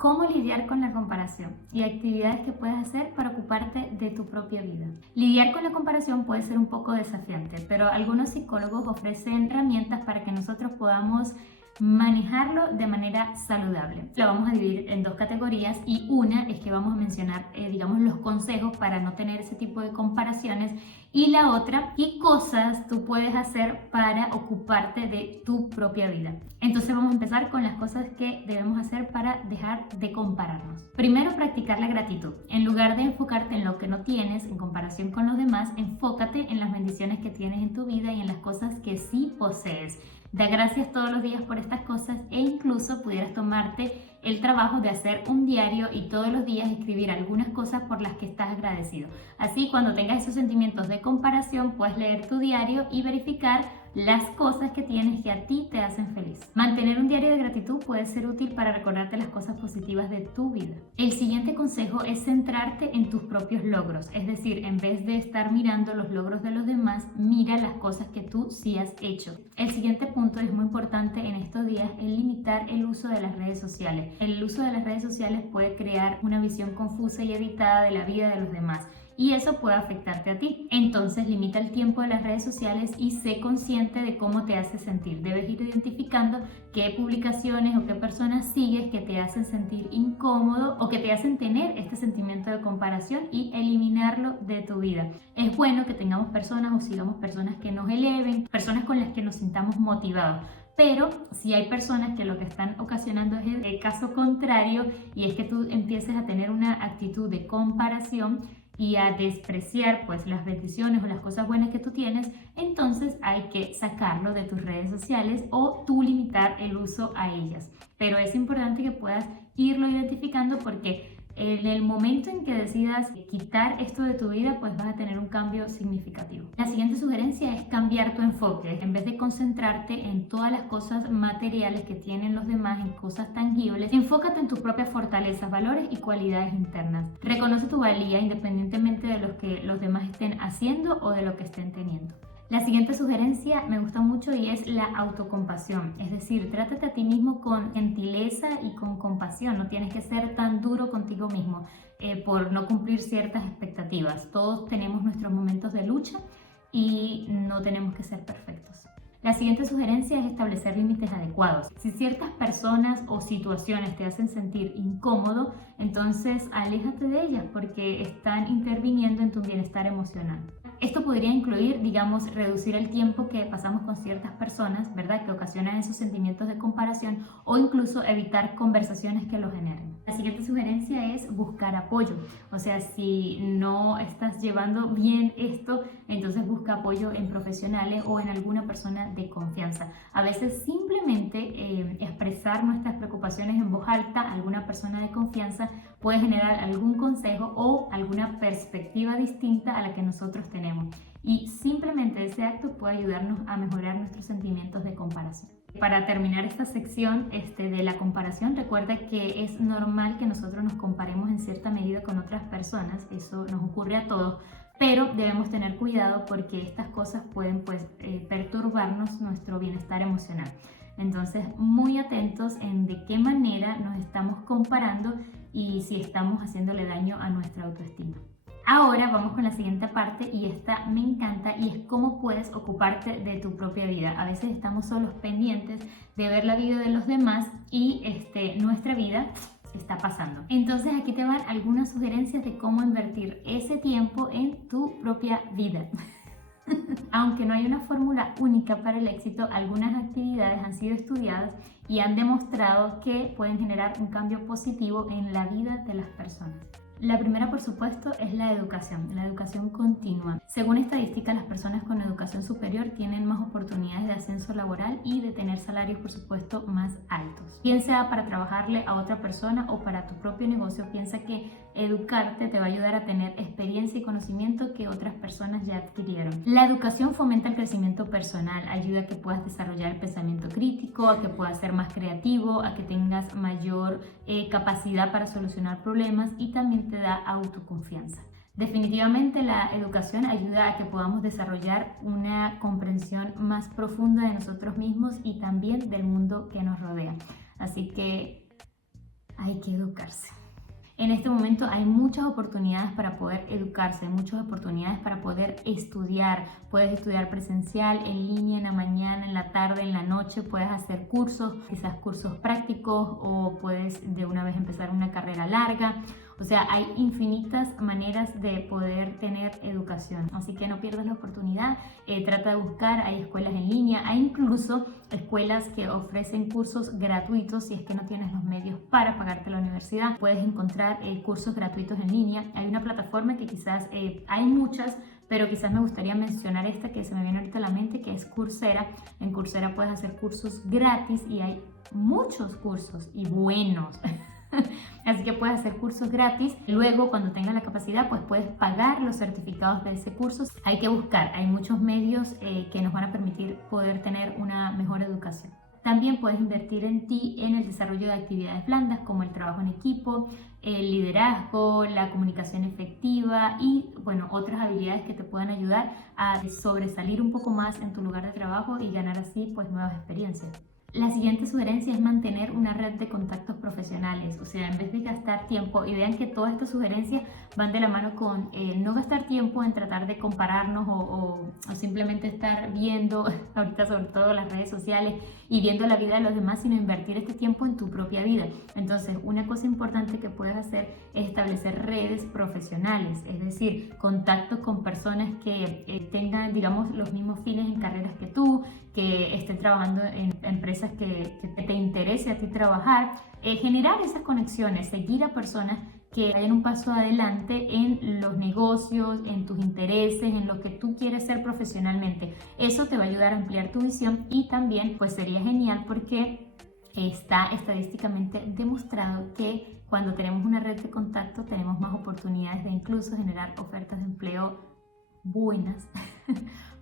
¿Cómo lidiar con la comparación? Y actividades que puedes hacer para ocuparte de tu propia vida. Lidiar con la comparación puede ser un poco desafiante, pero algunos psicólogos ofrecen herramientas para que nosotros podamos manejarlo de manera saludable. Lo vamos a dividir en dos categorías y una es que vamos a mencionar, digamos, los consejos para no tener ese tipo de comparaciones y la otra, qué cosas tú puedes hacer para ocuparte de tu propia vida. Entonces vamos a empezar con las cosas que debemos hacer para dejar de compararnos. Primero, practicar la gratitud. En lugar de enfocarte en lo que no tienes en comparación con los demás, enfócate en las bendiciones que tienes en tu vida y en las cosas que sí posees. Da gracias todos los días por estas cosas e incluso pudieras tomarte el trabajo de hacer un diario y todos los días escribir algunas cosas por las que estás agradecido. Así, cuando tengas esos sentimientos de comparación, puedes leer tu diario y verificar las cosas que tienes que a ti te hacen feliz. Mantener un diario de gratitud puede ser útil para recordarte las cosas positivas de tu vida. El siguiente consejo es centrarte en tus propios logros, es decir, en vez de estar mirando los logros de los demás, mira las cosas que tú sí has hecho. El siguiente punto es muy importante en estos días, es limitar el uso de las redes sociales. El uso de las redes sociales puede crear una visión confusa y editada de la vida de los demás, y eso puede afectarte a ti. Entonces limita el tiempo de las redes sociales y sé consciente de cómo te hace sentir. Debes ir identificando qué publicaciones o qué personas sigues que te hacen sentir incómodo o que te hacen tener este sentimiento de comparación y eliminarlo de tu vida. Es bueno que tengamos personas o sigamos personas que nos eleven, personas con las que nos sintamos motivados. Pero si hay personas que lo que están ocasionando es el caso contrario y es que tú empieces a tener una actitud de comparación y a despreciar pues las bendiciones o las cosas buenas que tú tienes, entonces hay que sacarlo de tus redes sociales o tú limitar el uso a ellas. Pero es importante que puedas irlo identificando porque en el momento en que decidas quitar esto de tu vida, pues vas a tener un cambio significativo. La siguiente sugerencia es cambiar tu enfoque. En vez de concentrarte en todas las cosas materiales que tienen los demás, en cosas tangibles, enfócate en tus propias fortalezas, valores y cualidades internas. Reconoce tu valía independientemente de lo que los demás estén haciendo o de lo que estén teniendo. La siguiente sugerencia me gusta mucho y es la autocompasión, es decir, trátate a ti mismo con gentileza y con compasión, no tienes que ser tan duro contigo mismo por no cumplir ciertas expectativas. Todos tenemos nuestros momentos de lucha y no tenemos que ser perfectos. La siguiente sugerencia es establecer límites adecuados. Si ciertas personas o situaciones te hacen sentir incómodo, entonces aléjate de ellas porque están interviniendo en tu bienestar emocional. Esto podría incluir, digamos, reducir el tiempo que pasamos con ciertas personas, ¿verdad?, que ocasionan esos sentimientos de comparación o incluso evitar conversaciones que lo generen. La siguiente sugerencia es buscar apoyo. O sea, si no estás llevando bien esto, entonces busca apoyo en profesionales o en alguna persona de confianza. A veces simplemente expresar nuestras preocupaciones en voz alta a alguna persona de confianza puede generar algún consejo o alguna perspectiva distinta a la que nosotros tenemos. Y simplemente ese acto puede ayudarnos a mejorar nuestros sentimientos de comparación. Para terminar esta sección de la comparación, recuerda que es normal que nosotros nos comparemos en cierta medida con otras personas, eso nos ocurre a todos, pero debemos tener cuidado porque estas cosas pueden perturbarnos nuestro bienestar emocional. Entonces, muy atentos en de qué manera nos estamos comparando y si estamos haciéndole daño a nuestra autoestima. Ahora vamos con la siguiente parte y esta me encanta y es cómo puedes ocuparte de tu propia vida. A veces estamos solos pendientes de ver la vida de los demás y nuestra vida está pasando. Entonces aquí te van algunas sugerencias de cómo invertir ese tiempo en tu propia vida. Aunque no hay una fórmula única para el éxito, algunas actividades han sido estudiadas y han demostrado que pueden generar un cambio positivo en la vida de las personas. La primera, por supuesto, es la educación continua. Según estadísticas, las personas con educación superior tienen más oportunidades de ascenso laboral y de tener salarios, por supuesto, más altos. Bien sea para trabajarle a otra persona o para tu propio negocio, piensa que educarte te va a ayudar a tener experiencia y conocimiento que otras personas ya adquirieron. La educación fomenta el crecimiento personal, ayuda a que puedas desarrollar el pensamiento crítico, a que puedas ser más creativo, a que tengas mayor capacidad para solucionar problemas y también te da autoconfianza. Definitivamente la educación ayuda a que podamos desarrollar una comprensión más profunda de nosotros mismos y también del mundo que nos rodea. Así que hay que educarse. En este momento hay muchas oportunidades para poder educarse, muchas oportunidades para poder estudiar. Puedes estudiar presencial, en línea, en la mañana, en la tarde, en la noche. Puedes hacer cursos, quizás cursos prácticos, o puedes de una vez empezar una carrera larga. O sea, hay infinitas maneras de poder tener educación. Así que no pierdas la oportunidad. Trata de buscar, hay escuelas en línea, hay incluso escuelas que ofrecen cursos gratuitos. Si es que no tienes los medios para pagarte la universidad, puedes encontrar cursos gratuitos en línea. Hay una plataforma que quizás, hay muchas, pero quizás me gustaría mencionar esta que se me viene ahorita a la mente, que es Coursera. En Coursera puedes hacer cursos gratis y hay muchos cursos y buenos. Así que puedes hacer cursos gratis. Luego, cuando tengas la capacidad, pues puedes pagar los certificados de ese curso. Hay que buscar, hay muchos medios que nos van a permitir poder tener una mejor educación. También puedes invertir en ti, en el desarrollo de actividades blandas como el trabajo en equipo, el liderazgo, la comunicación efectiva y, bueno, otras habilidades que te puedan ayudar a sobresalir un poco más en tu lugar de trabajo y ganar así, pues, nuevas experiencias. La siguiente sugerencia es mantener una red de contactos profesionales, o sea, en vez de gastar tiempo, y vean que todas estas sugerencias van de la mano con no gastar tiempo en tratar de compararnos o simplemente estar viendo, ahorita sobre todo las redes sociales, y viendo la vida de los demás, sino invertir este tiempo en tu propia vida. Entonces, una cosa importante que puedes hacer es establecer redes profesionales, es decir, contactos con personas que tengan, digamos, los mismos fines en carreras que tú, que estén trabajando en empresas que te interese a ti trabajar, generar esas conexiones, seguir a personas que vayan un paso adelante en los negocios, en tus intereses, en lo que tú quieres ser profesionalmente. Eso te va a ayudar a ampliar tu visión y también pues sería genial porque está estadísticamente demostrado que cuando tenemos una red de contacto tenemos más oportunidades de incluso generar ofertas de empleo buenas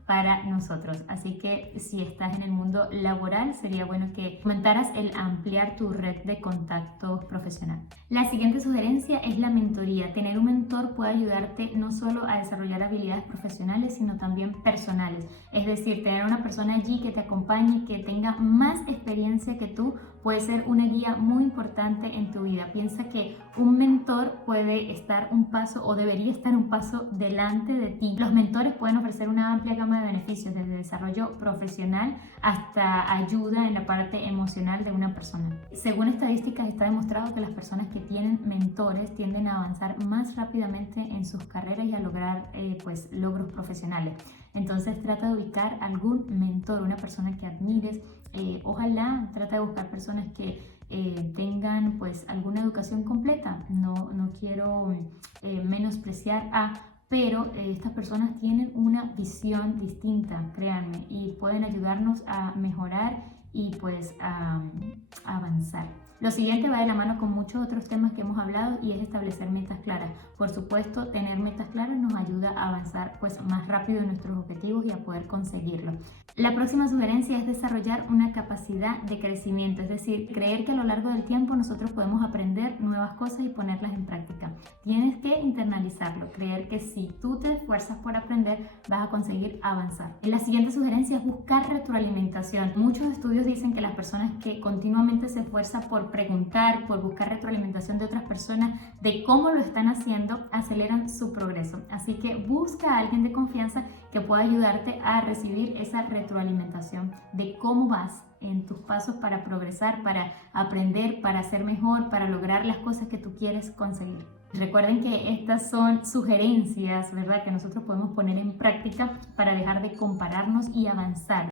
para nosotros. Así que si estás en el mundo laboral, sería bueno que comentaras el ampliar tu red de contactos profesional. La siguiente sugerencia es la mentoría. Tener un mentor puede ayudarte no solo a desarrollar habilidades profesionales, sino también personales. Es decir, tener una persona allí que te acompañe, que tenga más experiencia que tú, puede ser una guía muy importante en tu vida. Piensa que un mentor puede estar un paso o debería estar un paso delante de ti. Los mentores pueden ofrecer una amplia gama de beneficios, desde desarrollo profesional hasta ayuda en la parte emocional de una persona. Según estadísticas, está demostrado que las personas que tienen mentores tienden a avanzar más rápidamente en sus carreras y a lograr pues logros profesionales. Entonces trata de ubicar algún mentor, una persona que admires. Ojalá trata de buscar personas que tengan pues alguna educación completa. No quiero menospreciar pero estas personas tienen una visión distinta, créanme, y pueden ayudarnos a mejorar y pues a avanzar. Lo siguiente va de la mano con muchos otros temas que hemos hablado y es establecer metas claras. Por supuesto, tener metas claras nos ayuda a avanzar pues más rápido en nuestros objetivos y a poder conseguirlo. La próxima sugerencia es desarrollar una capacidad de crecimiento, es decir, creer que a lo largo del tiempo nosotros podemos aprender nuevas cosas y ponerlas en práctica. Tienes que internalizarlo, creer que si tú te esfuerzas por aprender vas a conseguir avanzar. La siguiente sugerencia es buscar retroalimentación. Muchos estudios dicen que las personas que continuamente se esfuerzan por preguntar, por buscar retroalimentación de otras personas de cómo lo están haciendo, aceleran su progreso. Así que busca a alguien de confianza que pueda ayudarte a recibir esa retroalimentación de cómo vas en tus pasos para progresar, para aprender, para ser mejor, para lograr las cosas que tú quieres conseguir. Recuerden que estas son sugerencias, ¿verdad?, que nosotros podemos poner en práctica para dejar de compararnos y avanzar.